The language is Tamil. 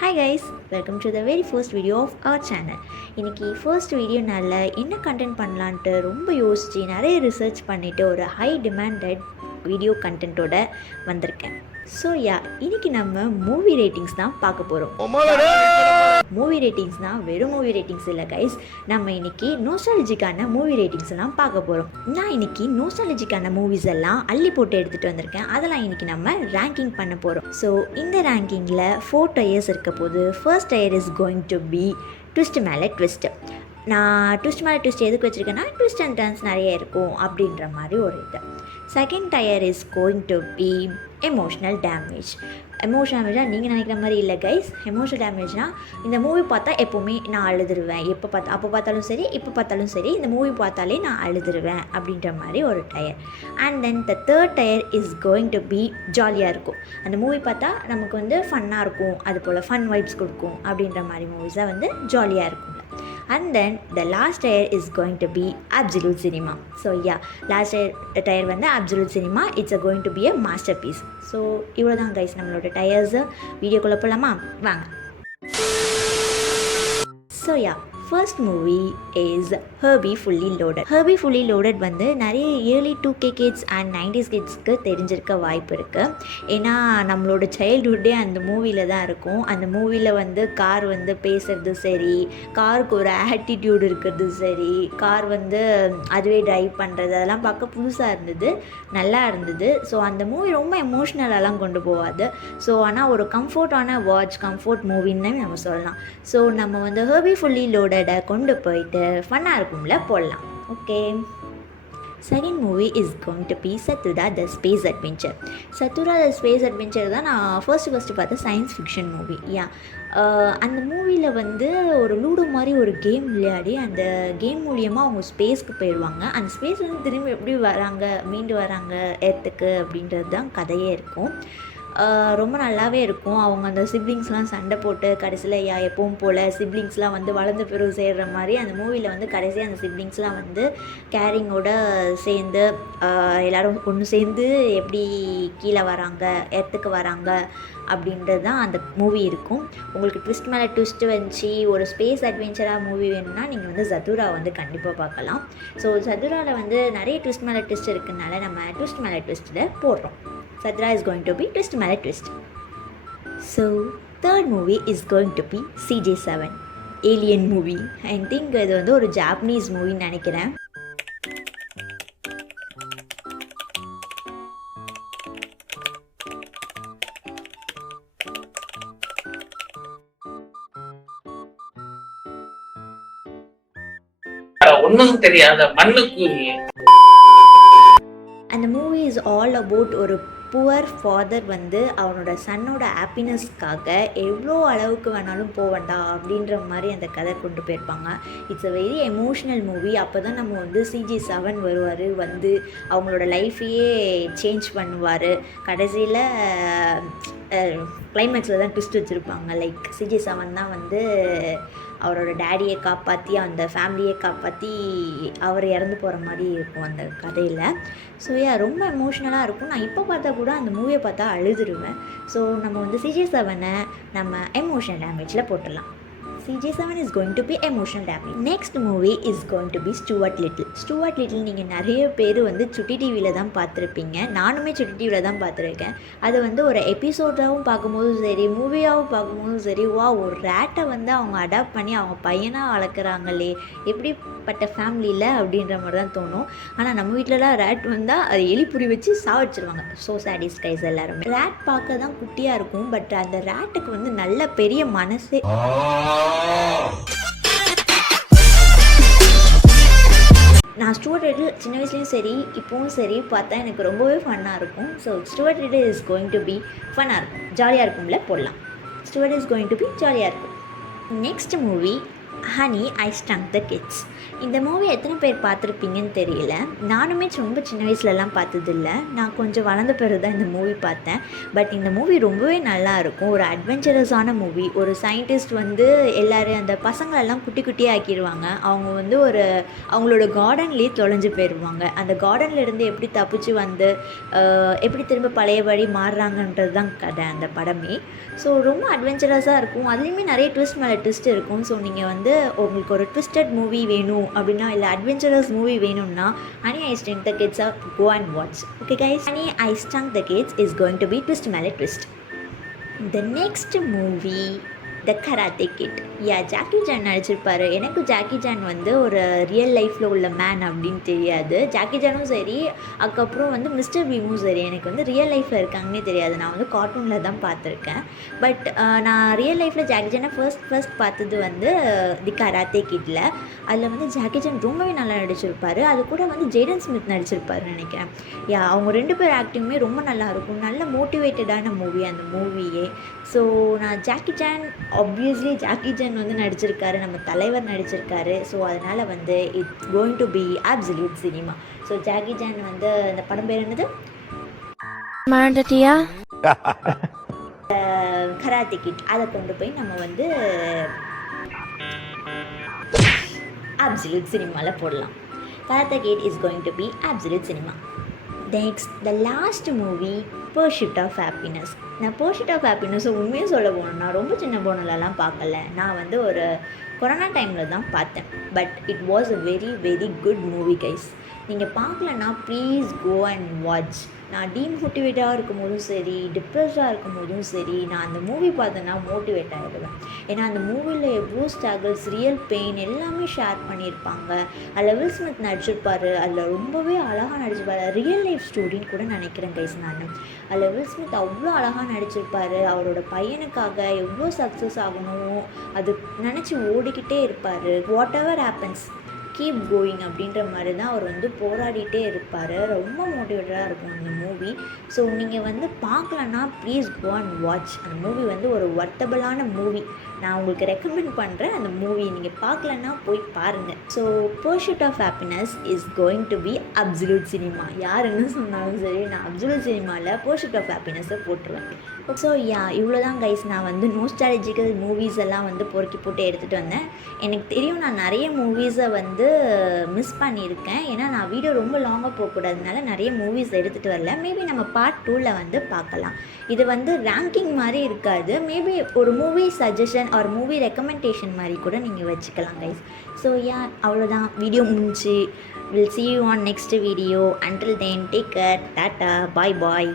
Hi guys, welcome to the very first video of our channel. இன்னைக்கு ஃபர்ஸ்ட் வீடியோனால என்ன கண்டென்ட் பண்ணலான்ட்டு ரொம்ப யோசித்து நிறைய ரிசர்ச் பண்ணிவிட்டு ஒரு ஹை டிமாண்டட் வீடியோ கண்டென்ட்டோட வந்திருக்கேன். ஸோ இன்னைக்கு நம்ம மூவி ரேட்டிங்ஸ் தான் பார்க்க போகிறோம். மூவி ரேட்டிங்ஸ்னால் வெறும் மூவி ரேட்டிங்ஸ் இல்லை கைஸ், நம்ம இன்னைக்கு நோஸ்டாலஜிக்கான மூவி ரேட்டிங்ஸ் எல்லாம் பார்க்க போகிறோம். நான் இன்னைக்கு நோஸ்டாலஜிக்கான மூவிஸ் எல்லாம் அள்ளி போட்டு எடுத்துகிட்டு வந்திருக்கேன். அதெல்லாம் இன்னைக்கு நம்ம ரேங்கிங் பண்ண போகிறோம். ஸோ இந்த ரேங்கிங்கில் 4 டயர்ஸ் இருக்க போது. First tier is going to be twist மேலே ட்விஸ்ட்டு. நான் ட்விஸ்ட் மேலே ட்விஸ்ட் எதுக்கு வச்சுருக்கேன்னா ட்விஸ்ட் அண்ட் டர்ன்ஸ் நிறைய இருக்கும் அப்படின்ற மாதிரி ஒரு இது. Second tier is going to be emotional damage. Emotional டேமேஜாக நீங்கள் நினைக்கிற மாதிரி இல்லை கைஸ். எமோஷனல் டேமேஜ்னால் இந்த மூவி பார்த்தா எப்போவுமே நான் அழுதுருவேன், அப்போ பார்த்தாலும் சரி இப்போ பார்த்தாலும் சரி இந்த மூவி பார்த்தாலே நான் அழுதுருவேன் அப்படின்ற மாதிரி ஒரு tier. And then the third tier is going to be ஜாலியாக இருக்கும். அந்த மூவி பார்த்தா நமக்கு வந்து ஃபன்னாக இருக்கும், அது போல் ஃபன் வைப்ஸ் கொடுக்கும் அப்படின்ற மாதிரி மூவிஸாக வந்து ஜாலியாக இருக்கும். And then the last tier is going to be absolute cinema. So last tier வந்து absolute cinema. It's going to be a masterpiece. So இவ்வளோதான் கைஸ் நம்மளோட டயர்ஸ். வீடியோக்குள்ளே போகலாமா? வாங்க. So first movie is Herbie fully loaded. Herbie fully loaded வந்து நிறைய yearly 2K kids and 90s கிட்ஸ்க்கு தெரிஞ்சிருக்க வாய்ப்பு இருக்குது. ஏன்னா நம்மளோட சைல்டுஹுட்டே அந்த மூவியில் தான் இருக்கும். அந்த மூவியில் வந்து கார் வந்து பேசுகிறது சரி, காருக்கு ஒரு ஆட்டிடியூட் இருக்கிறது சரி, கார் வந்து அதுவே ட்ரைவ் பண்ணுறது அதெல்லாம் பார்க்க புதுசாக இருந்தது, நல்லா இருந்தது. ஸோ அந்த மூவி ரொம்ப எமோஷ்னலெல்லாம் கொண்டு போகாது. ஸோ ஆனால் ஒரு கம்ஃபர்டான கம்ஃபர்ட் மூவின்னு நம்ம சொல்லலாம். ஸோ நம்ம வந்து ஹர்பி ஃபுல்லி லோடட் கொண்டு போயிட்டு ஃபன்னாக இருக்கும்ல போடலாம். Okay, second movie is going to be Zathura the space adventure. Zathura the space adventure தான் நான் ஃபர்ஸ்ட் பார்த்த சயின்ஸ் ஃபிக்ஷன் மூவி. அந்த மூவியில் வந்து ஒரு லூடோ மாதிரி ஒரு கேம் விளையாடி அந்த கேம் மூலியமாக அவங்க ஸ்பேஸ்க்கு போயிடுவாங்க. அந்த ஸ்பேஸ் வந்து திரும்பி எப்படி மீண்டு வராங்க எர்த்துக்கு அப்படின்றது தான் கதையே இருக்கும். ரொம்ப நல்லாவே இருக்கும். அவங்க அந்த சிப்ளிங்ஸ்லாம் சண்டை போட்டு கடைசியில் எப்பவும் போல் சிப்ளிங்ஸ்லாம் வந்து வளர்ந்த பிறகு சேர்கிற மாதிரி அந்த மூவியில் வந்து கடைசியாக அந்த சிப்ளிங்ஸ்லாம் வந்து கேரிங்கோட சேர்ந்து எல்லோரும் ஒன்று சேர்ந்து எப்படி கீழே வராங்க எர்த்துக்கு வராங்க அப்படின்றது தான் அந்த மூவி இருக்கும். உங்களுக்கு ட்விஸ்ட் மேலே ட்விஸ்ட்டு வச்சு ஒரு ஸ்பேஸ் அட்வென்ச்சராக மூவி வேணும்னா நீங்கள் வந்து சதுரா வந்து கண்டிப்பாக பார்க்கலாம். ஸோ சதுராவில் வந்து நிறைய ட்விஸ்ட் மேலே ட்விஸ்ட் இருக்குதுனால நம்ம ட்விஸ்ட் மேலே ட்விஸ்ட்டில் போடுறோம். Sadhra is going to be twist மேலே twist. So third movie is going to be CJ7 Alien movie. I think இது வந்து ஒரு ஜாப்பனீஸ் மூவின்னு நினைக்கிறேன். ஒன்னும் தெரியாத மண்ணுக்கு. அந்த மூவி இஸ் ஆல் அபவுட் ஒரு புவர் ஃபாதர் வந்து அவனோட சன்னோட ஹாப்பினஸ்க்காக எவ்வளோ அளவுக்கு வேணாலும் போவேண்டா அப்படின்ற மாதிரி அந்த கதை கொண்டு போயிருப்பாங்க. It's a very emotional movie. அப்போ தான் நம்ம வந்து CJ7 வருவார், வந்து அவங்களோட லைஃப்பையே சேஞ்ச் பண்ணுவார். கடைசியில் கிளைமேக்ஸில் தான் ட்விஸ்ட் வச்சுருப்பாங்க. லைக் CJ7 தான் வந்து அவரோட டேடியை காப்பாற்றி அந்த ஃபேமிலியை காப்பாற்றி அவர் இறந்து போகிற மாதிரி இருக்கும் அந்த கதையில். ஸோ ரொம்ப எமோஷ்னலாக இருக்கும். நான் இப்போ பார்த்தா கூட அந்த மூவியை பார்த்தா அழுதுருவேன். ஸோ நம்ம வந்து CJ7 நம்ம எமோஷனல் டேமேஜில் போட்டுடலாம். CJ7 is going to be emotional damage. Next movie is going to be Stuart Little. Stuart Little நீங்கள் நிறைய பேர் வந்து சுட்டி டிவியில் தான் பார்த்துருப்பீங்க. நானுமே சுட்டி டிவியில் தான் பார்த்துருக்கேன். அது வந்து ஒரு எபிசோடாகவும் பார்க்கும்போதும் சரி, மூவியாகவும் பார்க்கும்போதும் சரி, ஒரு ரேட்டை வந்து அவங்க அடாப்ட் பண்ணி அவங்க பையனாக வளர்க்குறாங்களே எப்படிப்பட்ட ஃபேமிலியில் அப்படின்ற மாதிரி தான் தோணும். ஆனால் நம்ம வீட்டிலலாம் ரேட் வந்தால் அது எலிப்புரி வச்சு சாவடிச்சிருவாங்க. ஸோ சாடிஸ்ட் கைஸ் எல்லாருமே. ரேட் பார்க்க தான் குட்டியாக இருக்கும், பட் அந்த ரேட்டுக்கு வந்து நல்ல பெரிய மனசே. நான் ஸ்டூவர்ட் லிட்டில் சின்ன வயசுலேயும் சரி இப்போவும் சரி பார்த்தா எனக்கு ரொம்பவே ஃபன்னாக இருக்கும். So Stuart Little is going to be ஃபன்னாக இருக்கும், ஜாலியாக இருக்கும்ல போடலாம். Stuart is going to be ஜாலியாக இருக்கும். Next movie honey I shrunk the kids. இந்த மூவி எத்தனை பேர் பார்த்துருப்பீங்கன்னு தெரியல. நானுமே ரொம்ப சின்ன வயசுலலாம் பார்த்ததில்ல. நான் கொஞ்சம் வளர்ந்த பிறகு தான் இந்த மூவி பார்த்தேன். பட் இந்த மூவி ரொம்பவே நல்லாயிருக்கும். ஒரு அட்வென்ச்சரஸான மூவி. ஒரு சயின்டிஸ்ட் வந்து எல்லோரும் அந்த பசங்களெல்லாம் குட்டி குட்டியாக ஆக்கிடுவாங்க. அவங்க வந்து அவங்களோட கார்டன்லேயே தொலைஞ்சு போயிடுவாங்க. அந்த கார்டன்லேருந்து எப்படி தப்பிச்சு வந்து எப்படி திரும்ப பழையபடி மாறுறாங்கன்றது தான் கதை அந்த படமே. ஸோ ரொம்ப அட்வென்ச்சரஸாக இருக்கும். அதுலேயுமே நிறைய ட்விஸ்ட் மேலே ட்விஸ்ட் இருக்கும். ஸோ நீங்கள் வந்து உங்களுக்கு ஒரு ட்விஸ்டட் மூவி வேணும் அப்படின்னா, இல்லை அட்வென்ச்சரஸ் மூவி வேணும்னா ஹனி ஐ ஸ்ட்ரங்க் த கிட்ஸை go and watch. Okay guys, honey I shrunk the kids is going to be twist மேலே twist. The next movie the karate kid. Jackie Chan நடிச்சிருப்பார். எனக்கு ஜாக்கி ஜான் வந்து ஒரு ரியல் லைஃப்பில் உள்ள மேன் அப்படின்னு தெரியாது. ஜாக்கி ஜானும் சரி, அதுக்கப்புறம் வந்து மிஸ்டர் பீமும் சரி, எனக்கு வந்து ரியல் லைஃப்பில் இருக்காங்கன்னே தெரியாது. நான் வந்து கார்ட்டூனில் தான் பார்த்துருக்கேன். பட் நான் ரியல் லைஃப்பில் ஜாக்கி ஜானை ஃபர்ஸ்ட் பார்த்தது வந்து தி கராத்தே கிட்டில். அதில் வந்து ஜாக்கி ஜான் ரொம்பவே நல்லா நடிச்சிருப்பார். அது கூட வந்து ஜேடன் ஸ்மித் நடிச்சிருப்பாருன்னு நினைக்கிறேன். அவங்க 2 பேர் ஆக்டிங்குமே ரொம்ப நல்லாயிருக்கும். நல்ல மோட்டிவேட்டடான மூவி அந்த மூவியே. ஸோ நான் Jackie Chan, obviously Jackie Chan வந்து நடிச்சிருக்காரு, நம்ம தலைவர் நடிச்சிருக்காரு. ஸோ அதனால் வந்து it's going to be absolute cinema. So Jackie Chan வந்து அந்த படம் பேர் என்னது, மறந்துட்டியா? Karate kid. அதை கொண்டு போய் நம்ம வந்து அப்சல்யூட் சினிமாவில் போடலாம். Karate kid is going to be absolute cinema. Next the last movie pursuit of happiness. நான் பர்சூட் ஆஃப் ஹாப்பினஸை உண்மையாக சொல்ல போனேன்னா ரொம்ப சின்ன போனலலாம் பார்க்கல. நான் வந்து ஒரு கொரோனா டைமில் தான் பார்த்தேன். But it was a very very good movie guys. நீங்கள் பார்க்கலன்னா ப்ளீஸ் கோ அண்ட் வாட்ச். நான் டீமோட்டிவேட்டாக இருக்கும் போதும் சரி, டிப்ரெஸ்டாக இருக்கும் போதும் சரி, நான் அந்த மூவி பார்த்தேன்னா மோட்டிவேட் ஆகிடுவேன். ஏன்னா அந்த மூவியில் எவ்வளோ ஸ்ட்ரகிள்ஸ், ரியல் பெயின் எல்லாமே ஷேர் பண்ணியிருப்பாங்க. அதில் வில் ஸ்மித் நடிச்சிருப்பார். அதில் ரொம்பவே அழகாக நடிச்சிருப்பார். ரியல் லைஃப் ஸ்டோரின்னு கூட நினைக்கிறேன் கைஸ் நான். அதில் வில் ஸ்மித் அவ்வளோ அழகாக நடிச்சிருப்பார். அவரோட பையனுக்காக எவ்வளோ சக்ஸஸ் ஆகணும் அது நினச்சி ஓடிக்கிட்டே இருப்பார். What ever happens keep going அப்படின்ற மாதிரி தான் அவர் வந்து போராடிட்டே இருப்பார். ரொம்ப மோட்டிவேட்டடாக இருக்கும் அந்த மூவி. ஸோ நீங்கள் வந்து பார்க்கலன்னா ப்ளீஸ் கோ அண்ட் வாட்ச். அந்த மூவி வந்து ஒரு வர்த்தபிளான மூவி. நான் உங்களுக்கு ரெக்கமெண்ட் பண்ணுறேன். அந்த மூவி நீங்கள் பார்க்கலன்னா போய் பாருங்கள். So pursuit of happiness is going to be absolute cinema. யார் என்ன சொன்னாலும் சரி, நான் அப்சல்யூட் சினிமாவில் பர்சூட் ஆஃப் ஹாப்பினஸை போட்டுருவேன். ஸோ இவ்வளோ தான் கைஸ். நான் வந்து நோஸ்டாலஜிக்கல் மூவிஸ் எல்லாம் வந்து பொறுக்கி போட்டு எடுத்துகிட்டு வந்தேன். எனக்கு தெரியும் நான் நிறைய மூவிஸை வந்து மிஸ் பண்ணியிருக்கேன். ஏன்னா நான் வீடியோ ரொம்ப லாங்காக போகக்கூடாதுனால நிறைய மூவிஸ் எடுத்துகிட்டு வரல. மேபி நம்ம பார்ட் 2ல் வந்து பார்க்கலாம். இது வந்து ரேங்கிங் மாதிரி இருக்காது. மேபி ஒரு movie suggestion R movie recommendation மாதிரி கூட நீங்கள் வச்சுக்கலாம் கைஸ். ஸோ அவ்வளோதான், வீடியோ முடிஞ்சு. We'll see you on next video. Until then, take care. Tata. Bye bye.